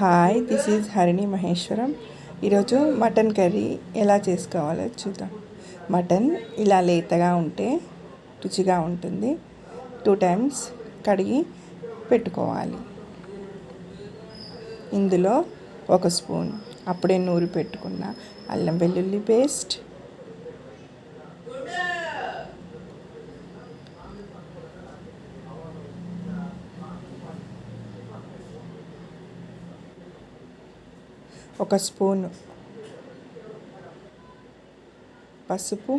Hi, this is Harini Maheshwaram. ఈరోజు mutton curry ఎలా చేసుకోవాలో చూద్దాం. మటన్ ఇలా లేతగా ఉంటే రుచిగా ఉంటుంది. 2 times కడిగి పెట్టుకోవాలి. ఇందులో 1 స్పూన్ అప్పుడే నూరి పెట్టుకున్న అల్లం వెల్లుల్లి పేస్ట్, ఒక స్పూన్ పసుపు,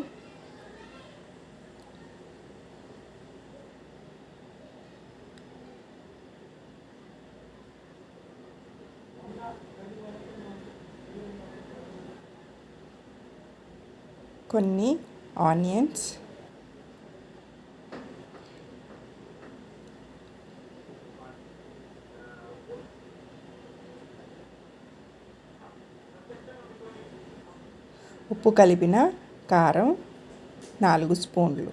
కొన్ని ఆనియన్స్, ఉప్పు కలిపిన కారం 4 స్పూన్లు,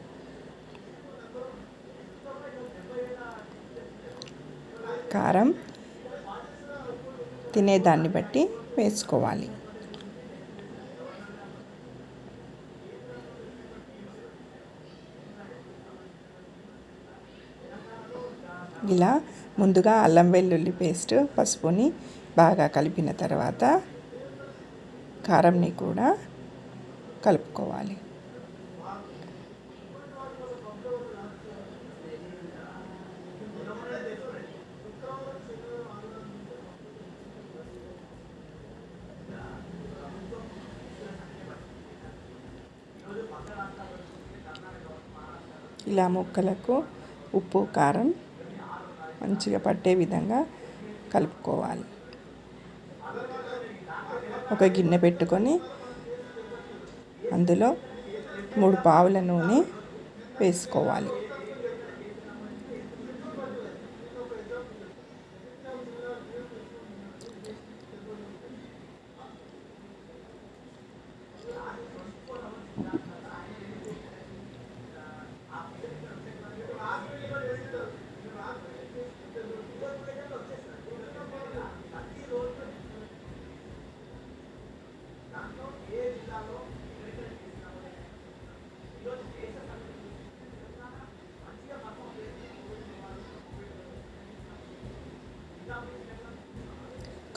కారం తినేదాన్ని బట్టి వేసుకోవాలి. ఇలా ముందుగా అల్లం వెల్లుల్లి పేస్ట్, పసుపుని బాగా కలిపిన తర్వాత కారంని కూడా కలుపుకోవాలి. ఇలా ముక్కలకు ఉప్పు కారం మంచిగా పట్టే విధంగా కలుపుకోవాలి. ఒక గిన్నె పెట్టుకొని అందులో 3 పావుల నూనె వేసుకోవాలి.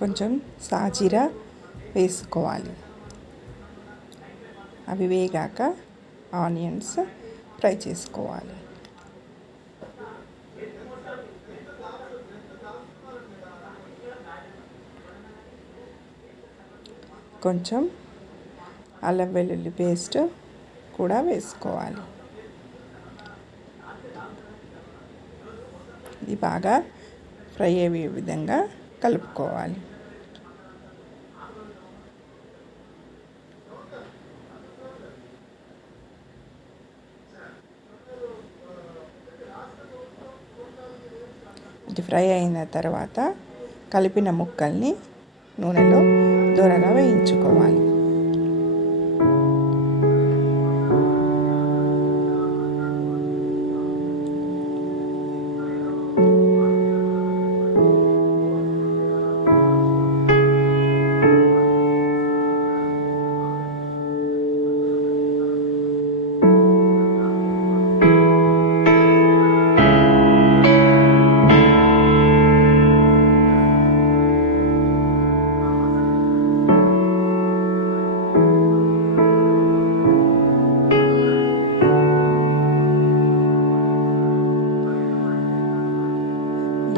కొంచెం సాజీరా వేసుకోవాలి. అవి వేగాక ఆనియన్స్ ఫ్రై చేసుకోవాలి. కొంచెం అల్లం వెల్లుల్లి పేస్ట్ కూడా వేసుకోవాలి. ఇది బాగా ఫ్రై అయ్యే విధంగా కలుపుకోవాలి. ఇది ఫ్రై అయిన తర్వాత కలిపిన ముక్కల్ని నూనెలో దూరగా వేయించుకోవాలి.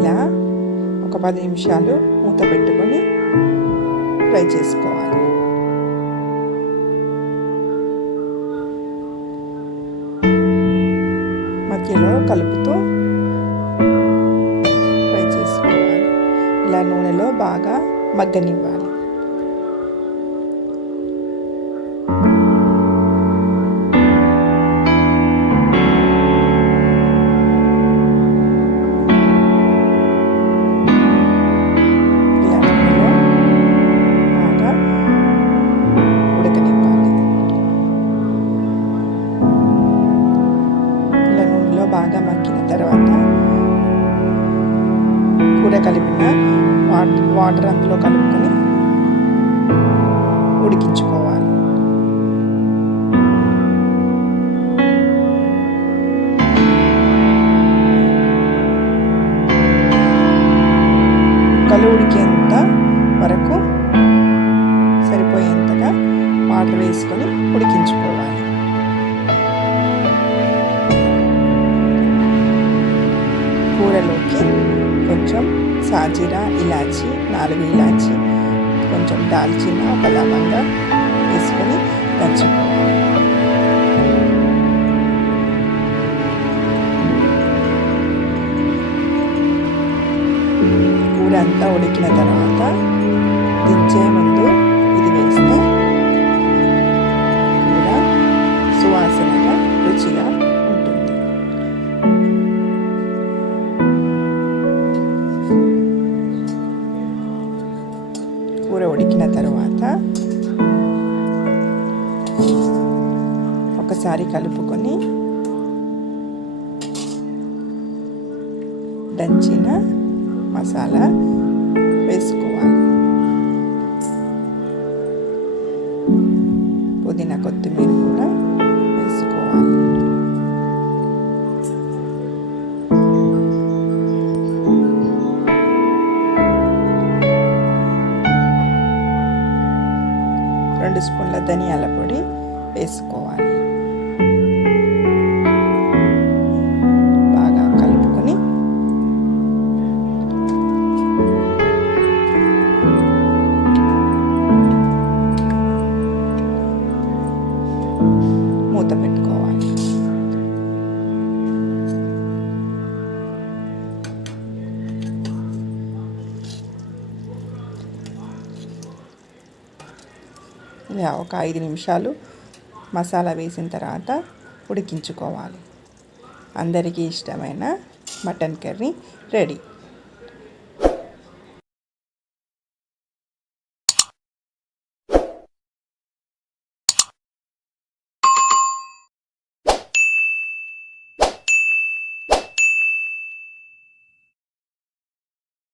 ఇలా ఒక 10 నిమిషాలు మూత పెట్టుకొని ఫ్రై చేసుకోవాలి. మధ్యలో కలుపుతూ ఫ్రై చేసుకోవాలి. ఇలా నూనెలో బాగా మగ్గనివ్వాలి. బాగా మగ్గిన తర్వాత కూర కలిపిన వాటర్ అందులో కలుపుకొని ఉడికించుకోవాలి. ముక్కలు ఉడికేంత వరకు సరిపోయేంతగా వాటర్ వేసుకొని ఉడికించుకోవాలి. కూరలోకి కొంచెం సాజీరా, ఇలాచి, 4 ఇలాచి, కొంచెం దాల్చిన, ఒక లవంగా వేసుకొని దంచుకోవాలి. కూర అంతా ఉడికిన తర్వాత దించే ముందు ఇది వేస్తే కూర సువాసనగా రుచిగా ఉంటుంది. కూర ఉడికిన తర్వాత ఒకసారి కలుపుకొని దంచిన మసాలా వేసుకోవాలి. పుదీనా, కొత్తిమీర కూడా వేసుకోవాలి. రెండు స్పూన్ల ధనియాల పొడి వేసుకోవాలి. బాగా కలుపుకొని మూత పెట్టుకోవాలి. ఇలా ఒక 5 నిమిషాలు మసాలా వేసిన తర్వాత ఉడికించుకోవాలి. అందరికీ ఇష్టమైన మటన్ కర్రీ రెడీ.